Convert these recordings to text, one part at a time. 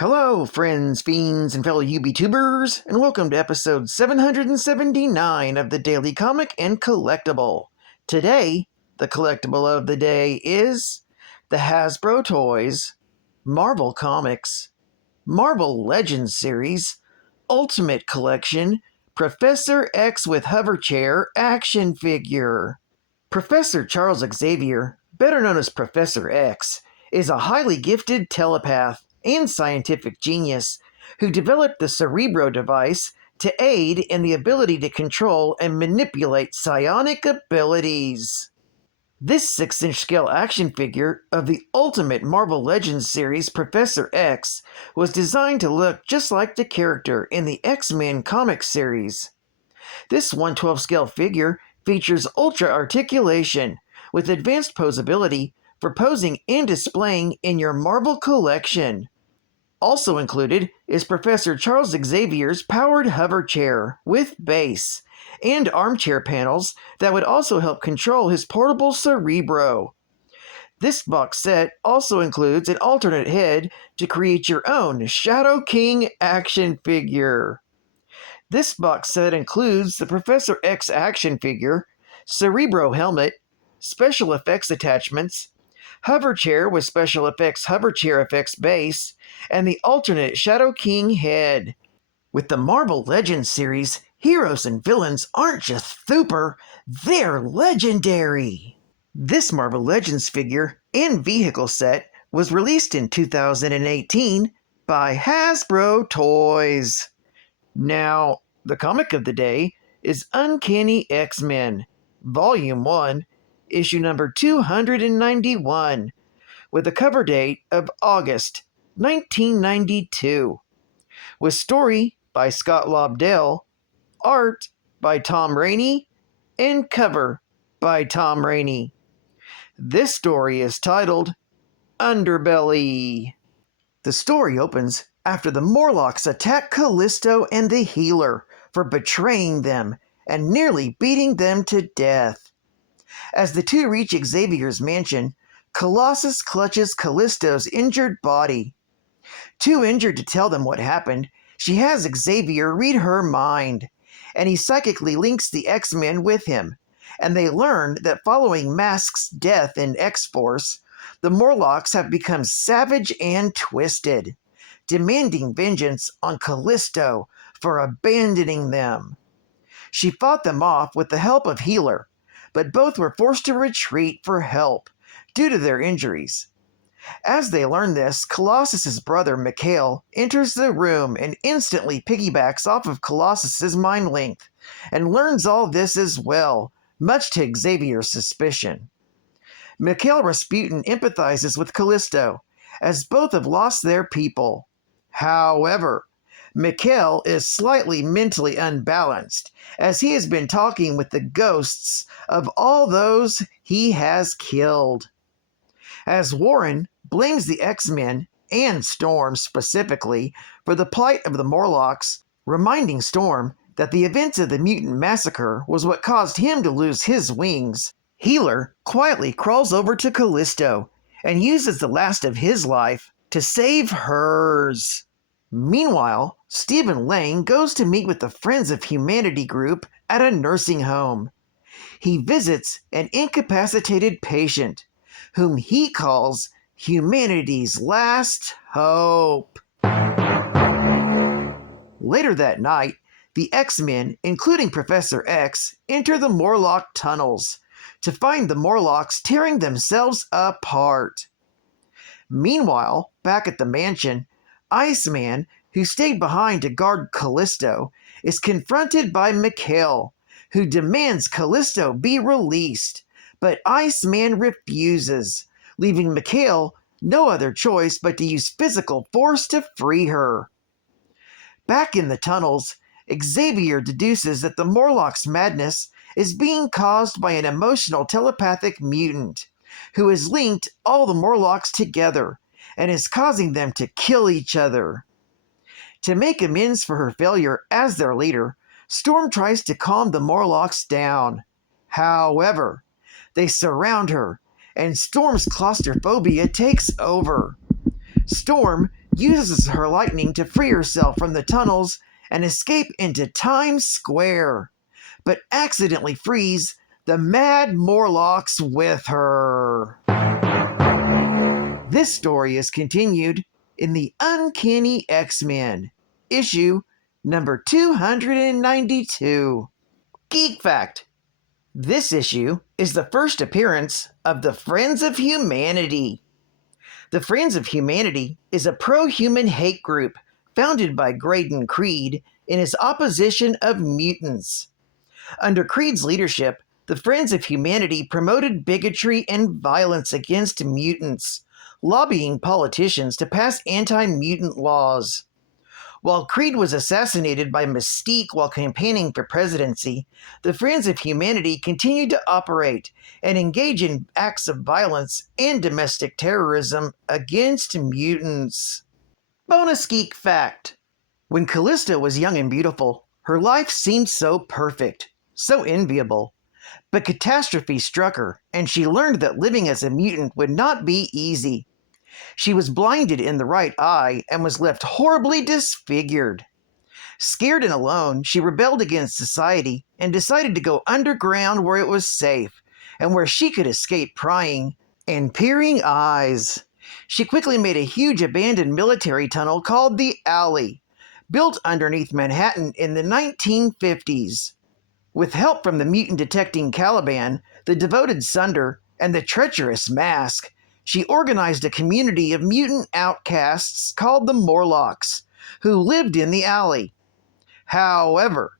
Hello, friends, fiends, and fellow UBTubers, and welcome to episode 779 of the Daily Comic and Collectible. Today, the collectible of the day is the Hasbro Toys, Marvel Comics, Marvel Legends Series, Ultimate Collection, Professor X with Hoverchair action figure. Professor Charles Xavier, better known as Professor X, is a highly gifted telepath and scientific genius who developed the CEREBRO device to aid in the ability to control and manipulate psionic abilities. This 6-inch scale action figure of the Ultimate Marvel Legends series Professor X was designed to look just like the character in the X-Men comic series. This 1/12 scale figure features ultra articulation with advanced posability for posing and displaying in your Marvel collection. Also included is Professor Charles Xavier's powered hover chair with base and armchair panels that would also help control his portable CEREBRO. This box set also includes an alternate head to create your own Shadow King action figure. This box set includes the Professor X action figure, CEREBRO helmet, special effects attachments, hover chair with special effects hover chair effects base, and the alternate Shadow King head. With the Marvel Legends series, heroes and villains aren't just super, they're legendary! This Marvel Legends figure and vehicle set was released in 2018 by Hasbro Toys. Now, the comic of the day is Uncanny X-Men, Volume 1, issue number 291, with a cover date of August 1992, with story by Scott Lobdell, art by Tom Rainey, and cover by Tom Rainey. This story is titled Underbelly. The story opens after the Morlocks attack Callisto and the Healer for betraying them and nearly beating them to death. As the two reach Xavier's mansion, Colossus clutches Callisto's injured body. Too injured to tell them what happened, she has Xavier read her mind, and he psychically links the X-Men with him, and they learn that following Mask's death in X-Force, the Morlocks have become savage and twisted, demanding vengeance on Callisto for abandoning them. She fought them off with the help of Healer, but both were forced to retreat for help due to their injuries. As they learn this, Colossus's brother Mikhail enters the room and instantly piggybacks off of Colossus's mind link and learns all this as well, much to Xavier's suspicion. Mikhail Rasputin empathizes with Callisto, as both have lost their people. However, Mikhail is slightly mentally unbalanced, as he has been talking with the ghosts of all those he has killed. As Warren blames the X-Men, and Storm specifically, for the plight of the Morlocks, reminding Storm that the events of the mutant massacre was what caused him to lose his wings, Healer quietly crawls over to Callisto and uses the last of his life to save hers. Meanwhile, Stephen Lang goes to meet with the Friends of Humanity group at a nursing home. He visits an incapacitated patient, whom he calls humanity's last hope. Later that night, the X-Men, including Professor X, enter the Morlock tunnels to find the Morlocks tearing themselves apart. Meanwhile, back at the mansion, Iceman, who stayed behind to guard Callisto, is confronted by Mikhail, who demands Callisto be released, but Iceman refuses, leaving Mikhail no other choice but to use physical force to free her. Back in the tunnels, Xavier deduces that the Morlock's madness is being caused by an emotional telepathic mutant, who has linked all the Morlocks together and is causing them to kill each other. To make amends for her failure as their leader, Storm tries to calm the Morlocks down. However, they surround her, and Storm's claustrophobia takes over. Storm uses her lightning to free herself from the tunnels and escape into Times Square, but accidentally frees the Mad Morlocks with her. This story is continued in the Uncanny X-Men, issue number 292. Geek Fact: this issue is the first appearance of the Friends of Humanity. The Friends of Humanity is a pro-human hate group founded by Graydon Creed in his opposition of mutants. Under Creed's leadership, the Friends of Humanity promoted bigotry and violence against mutants, lobbying politicians to pass anti-mutant laws. While Creed was assassinated by Mystique while campaigning for presidency, the Friends of Humanity continued to operate and engage in acts of violence and domestic terrorism against mutants. Bonus Geek Fact: when Callisto was young and beautiful, her life seemed so perfect, so enviable. But catastrophe struck her, and she learned that living as a mutant would not be easy. She was blinded in the right eye and was left horribly disfigured. Scared and alone, she rebelled against society and decided to go underground where it was safe and where she could escape prying and peering eyes. She quickly made a huge abandoned military tunnel called the Alley, built underneath Manhattan in the 1950s. With help from the mutant-detecting Caliban, the devoted Sunder, and the treacherous Mask, she organized a community of mutant outcasts called the Morlocks, who lived in the Alley. However,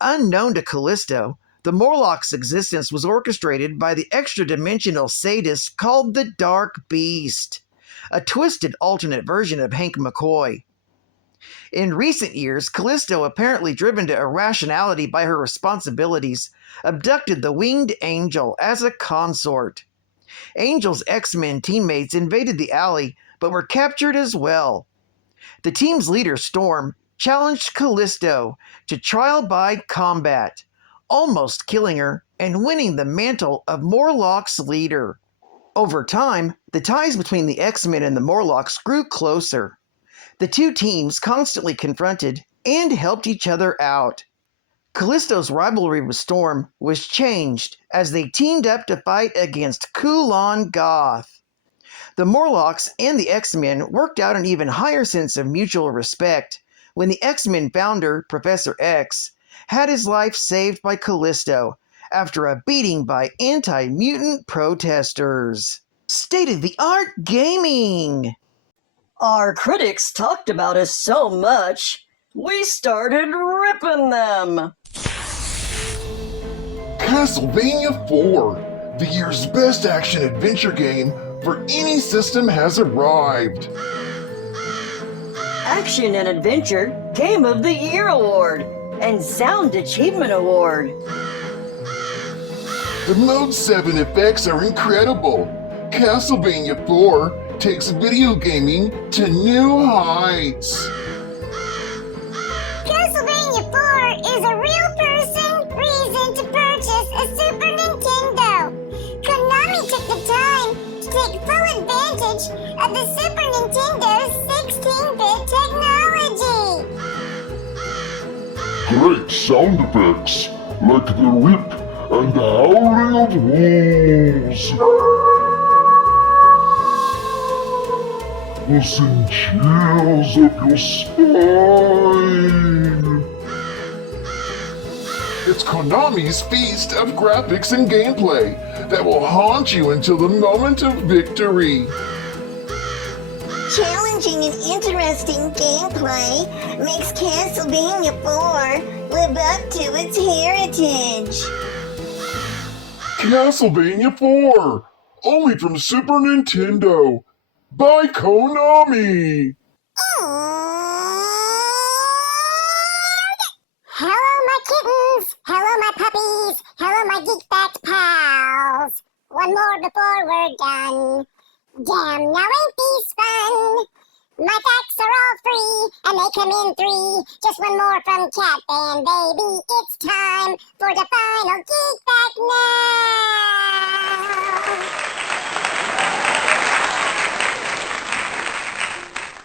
unknown to Callisto, the Morlocks' existence was orchestrated by the extra-dimensional sadist called the Dark Beast, a twisted alternate version of Hank McCoy. In recent years, Callisto, apparently driven to irrationality by her responsibilities, abducted the Winged Angel as a consort. Angel's X-Men teammates invaded the Alley, but were captured as well. The team's leader, Storm, challenged Callisto to trial by combat, almost killing her and winning the mantle of Morlocks leader. Over time, the ties between the X-Men and the Morlocks grew closer. The two teams constantly confronted and helped each other out. Callisto's rivalry with Storm was changed as they teamed up to fight against Kulon Goth. The Morlocks and the X-Men worked out an even higher sense of mutual respect when the X-Men founder, Professor X, had his life saved by Callisto after a beating by anti-mutant protesters. State-of-the-art gaming! Our critics talked about us so much, we started ripping them! Castlevania 4, the year's best action-adventure game for any system, has arrived. Action and Adventure Game of the Year Award and Sound Achievement Award. The Mode 7 effects are incredible. Castlevania 4 takes video gaming to new heights. Castlevania 4 is a real-person reason to purchase a Super Nintendo. Konami took the time to take full advantage of the Super Nintendo's 16-bit technology. Great sound effects, like the rip and the howling of wolves. Will send chills up your spine. It's Konami's feast of graphics and gameplay that will haunt you until the moment of victory. Challenging and interesting gameplay makes Castlevania 4 live up to its heritage. Castlevania 4, only from Super Nintendo, by Konami. Hello, my kittens. Hello, my puppies. Hello, my Geek Fact pals. One more before we're done. Damn, now ain't these fun? My facts are all free, and they come in 3. Just one more from Cat Band, baby. It's time for the final Geek Fact now.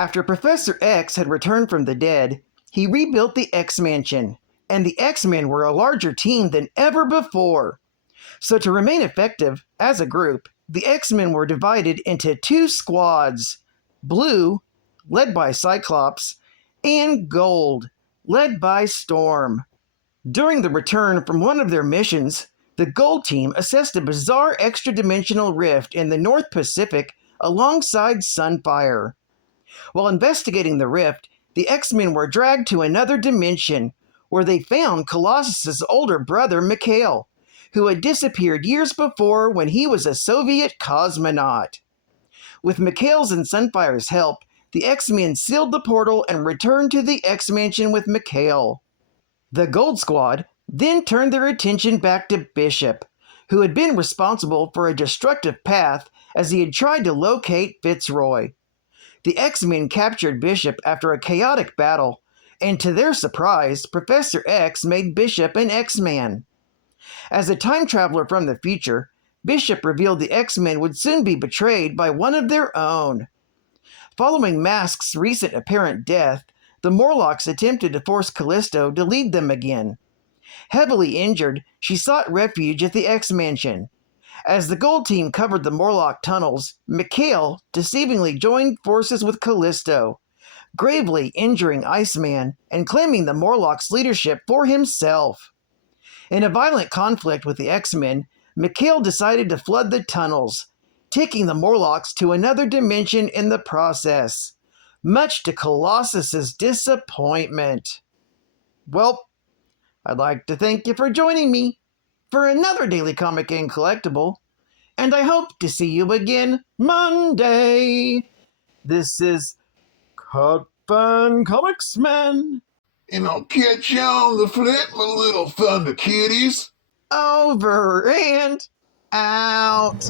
After Professor X had returned from the dead, he rebuilt the X-Mansion, and the X-Men were a larger team than ever before. So to remain effective as a group, the X-Men were divided into 2 squads: Blue, led by Cyclops, and Gold, led by Storm. During the return from one of their missions, the Gold Team assessed a bizarre extra-dimensional rift in the North Pacific alongside Sunfire. While investigating the rift, the X-Men were dragged to another dimension, where they found Colossus's older brother, Mikhail, who had disappeared years before when he was a Soviet cosmonaut. With Mikhail's and Sunfire's help, the X-Men sealed the portal and returned to the X-Mansion with Mikhail. The Gold Squad then turned their attention back to Bishop, who had been responsible for a destructive path as he had tried to locate Fitzroy. The X-Men captured Bishop after a chaotic battle, and to their surprise, Professor X made Bishop an X-Man. As a time traveler from the future, Bishop revealed the X-Men would soon be betrayed by one of their own. Following Mask's recent apparent death, the Morlocks attempted to force Callisto to lead them again. Heavily injured, she sought refuge at the X-Mansion. As the Gold Team covered the Morlock tunnels, Mikhail deceivingly joined forces with Callisto, gravely injuring Iceman and claiming the Morlocks' leadership for himself. In a violent conflict with the X-Men, Mikhail decided to flood the tunnels, taking the Morlocks to another dimension in the process, much to Colossus's disappointment. Well, I'd like to thank you for joining me for another Daily Comic and Collectible, and I hope to see you again Monday. This is Cut Fan Comics Man. And I'll catch you on the flip, my little thunder kitties. Over and out.